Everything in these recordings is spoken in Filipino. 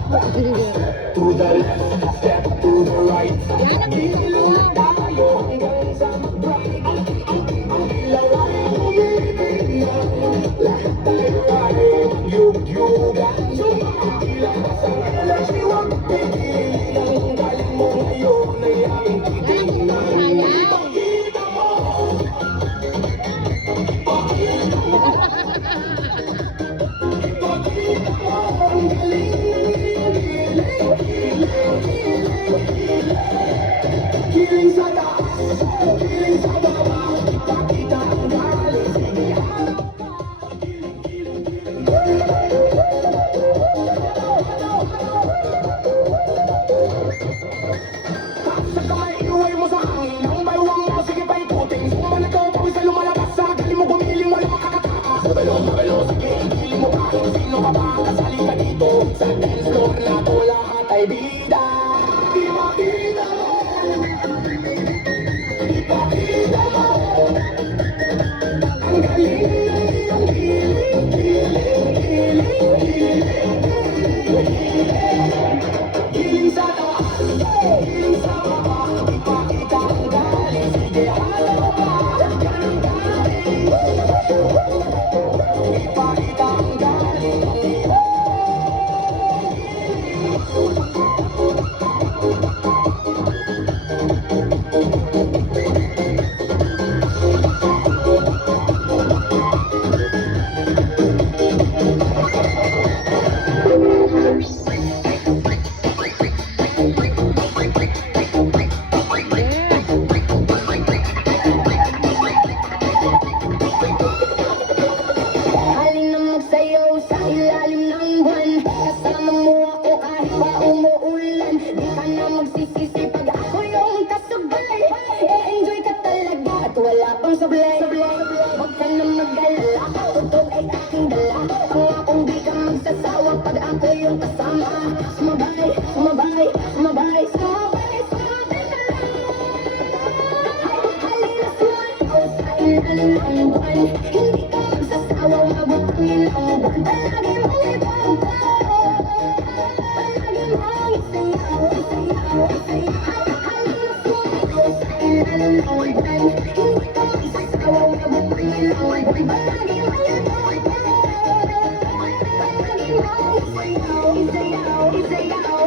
To the left, step to the right. Giliw tayo hanggang sa mag-bright. Ang ilawan, lahat tayo ay yugyugan. Sumakilang sa energy, huwag pigilin. Ang galing mo ngayon ay ang titignan. Ipakita mo! Ipakita mo! Ipakita mo ang galing. Kiling sa taas, kiling sa baba, pakita ang galing. Sige, hanap pa, kiling, kiling, kiling. Sa kamay, inuway mo sa hangin. Ang baywang mo, sige pa ikutin. Kung man ito, pawis na lumalabas sa galing mo gumiling, wala makakatakas. Magalo, sige, ikiling mo pa kung sino ka ba. Kasali ka dito, sa dance floor na to lahat ay bida. Ipakita mo, ipakita mo ang galing, ang kiling, kiling, kiling, kiling. Kiling sa taas, kiling sa baba, ipakita ang galing. Sige, hanap pa, yan ang galing. Ipakita ang galing. Halin na magsayaw sa ilalim ng buwan. Kasama mo ako kahit pa umuulan. Di ka na magsisisi pag ako yung kasabay. E-enjoy ka talaga at wala pang sablay. Huwag ka na mag-alala, totoo ay aking dala. Kung akong di ka magsasawa pag ako yung kasama. Sumabay, sumabay, sumabay, sumabay, sumabay ka lang. Halin na sumayaw sa ilalim ng buwan. Hindi ka magsasawa, umabot ang ilang buwan. Palagi mong ibaba, palagi mong isayaw, isayaw, isayaw. Halin na sumayaw sa ilalim ng buwan. Hindi ka magsasawa, umabot ang ilang buwan. Palagi mong ibaba, palagi mong isayaw, isayaw, isayaw.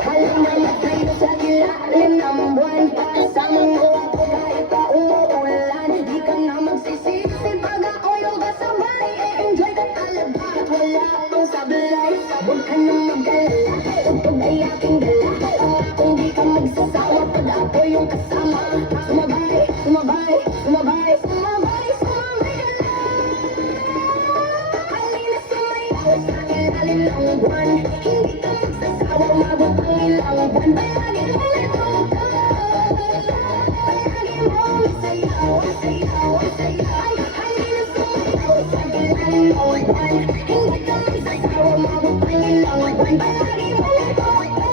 Halin na magsayaw sa ilalim ng buwan. Kasama mo ako kahit pa umuulan. Di ka na magsisisi pag ako yung kasabay. E-enjoy ka talaga at wala akong sablay. Huwag ka na mag-alala, tugtog ay aking dala. Kung di ka magsasawa pag ako yung kasama. Sumabay, sumabay, sumabay, sumabay, sumabay ka lang. Halina sumayaw sa ilalim ng buwan. Hindi ka magsasawa, umabot ang ilang buwan. Palagi mong ituto, palagi mong isayaw, isayaw, isayaw. Halina sumayaw sa ilalim ng buwan. Hindi ka magsasawa, umabot ang ilang buwan. Palagi mong ituto,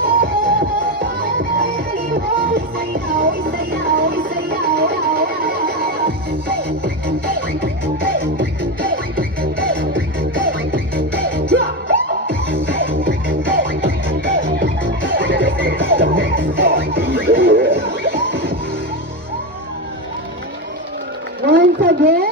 palagi mong isayaw, isayaw, isayaw. Once again.